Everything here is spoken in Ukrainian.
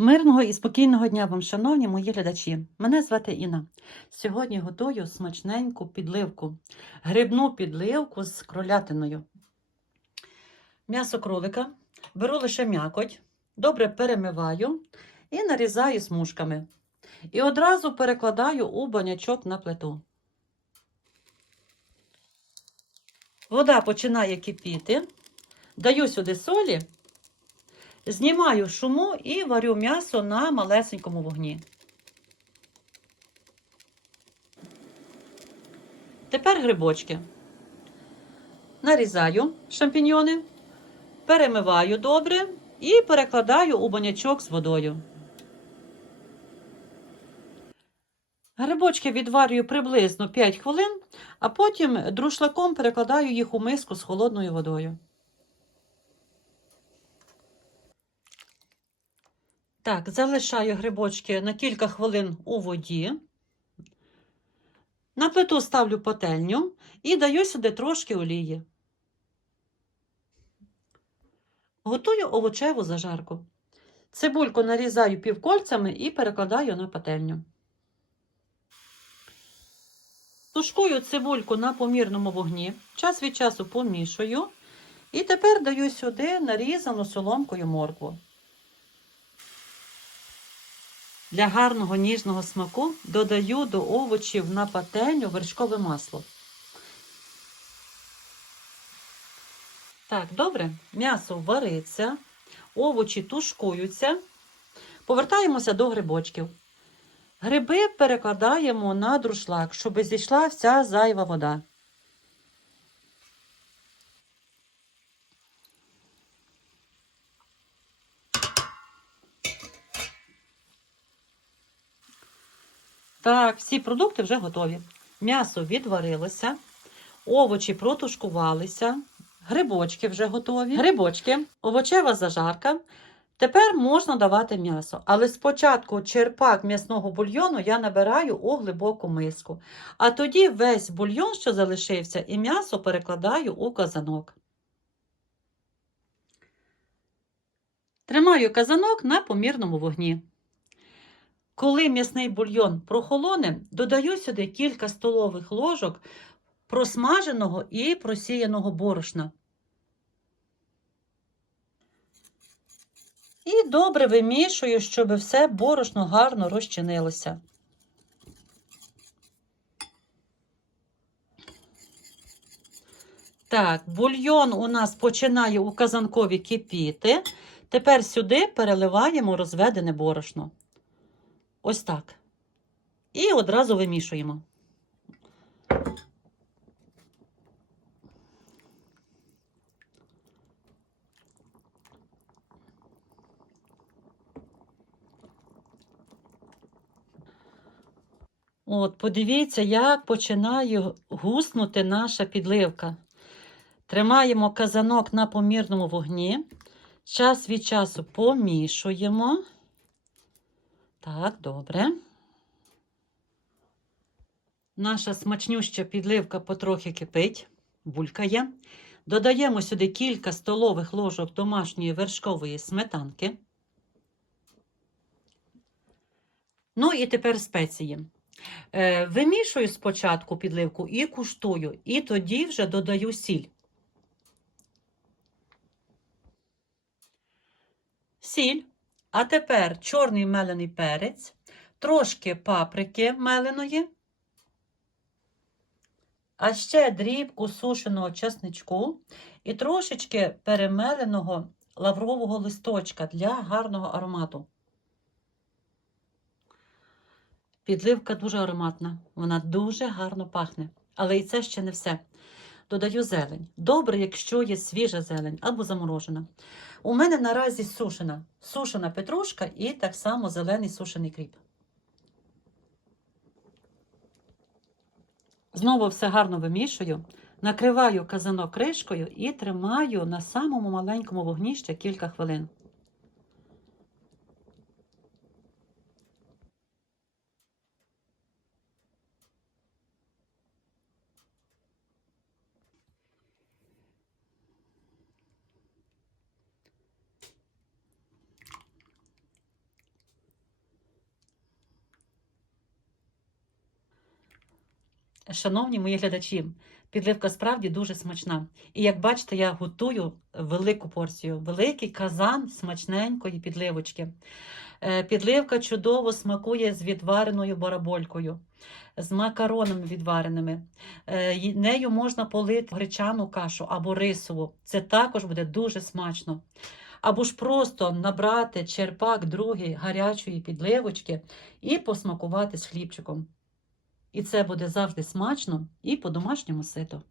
Мирного і спокійного дня вам, шановні мої глядачі. Мене звати Інна. Сьогодні готую смачненьку підливку, грибну підливку з кролятиною. М'ясо кролика беру лише м'якоть, добре перемиваю і нарізаю смужками. І одразу перекладаю у банячок на плиту. Вода починає кипіти, даю сюди солі. Знімаю шуму і варю м'ясо на малесенькому вогні. Тепер грибочки. Нарізаю шампіньйони, перемиваю добре і перекладаю у банячок з водою. Грибочки відварюю приблизно 5 хвилин, а потім друшлаком перекладаю їх у миску з холодною водою. Так, залишаю грибочки на кілька хвилин у воді. На плиту ставлю пательню і даю сюди трошки олії. Готую овочеву зажарку. Цибульку нарізаю півкольцями і перекладаю на пательню. Тушкую цибульку на помірному вогні, час від часу помішую. І тепер даю сюди нарізану соломкою моркву. Для гарного ніжного смаку додаю до овочів на пательню вершкове масло. Так, добре, м'ясо вариться, овочі тушкуються. Повертаємося до грибочків. Гриби перекладаємо на друшлак, щоб зійшла вся зайва вода. Так, всі продукти вже готові. М'ясо відварилося, овочі протушкувалися, грибочки вже готові. Грибочки, овочева зажарка. Тепер можна давати м'ясо, але спочатку черпак м'ясного бульйону я набираю у глибоку миску. А тоді весь бульйон, що залишився, і м'ясо перекладаю у казанок. Тримаю казанок на помірному вогні. Коли м'ясний бульйон прохолоне, додаю сюди кілька столових ложок просмаженого і просіяного борошна. І добре вимішую, щоб все борошно гарно розчинилося. Так, бульйон у нас починає у казанкові кипіти. Тепер сюди переливаємо розведене борошно. Ось так. І одразу вимішуємо. От, подивіться, як починає гуснути наша підливка. Тримаємо казанок на помірному вогні. Час від часу помішуємо. Так, добре. Наша смачнюща підливка потрохи кипить, булькає. Додаємо сюди кілька столових ложок домашньої вершкової сметанки. Ну і тепер спеції. Е, Вимішую спочатку підливку і куштую, і тоді вже додаю сіль. Сіль. А тепер чорний мелений перець, трошки паприки меленої, а ще дрібку сушеного чесничку і трошечки перемеленого лаврового листочка для гарного аромату. Підливка дуже ароматна, вона дуже гарно пахне. Але і це ще не все. Додаю зелень. Добре, якщо є свіжа зелень або заморожена. У мене наразі сушена, сушена петрушка і так само зелений сушений кріп. Знову все гарно вимішую, накриваю казанок кришкою і тримаю на самому маленькому вогні ще кілька хвилин. Шановні мої глядачі, підливка справді дуже смачна. І як бачите, я готую велику порцію, великий казан смачненької підливочки. Е, Підливка чудово смакує з відвареною бараболькою, з макаронами відвареними. Е, Нею можна полити гречану кашу або рисову. Це також буде дуже смачно. Або ж просто набрати черпак другий гарячої підливочки і посмакувати з хлібчиком. І це буде завжди смачно і по-домашньому сито.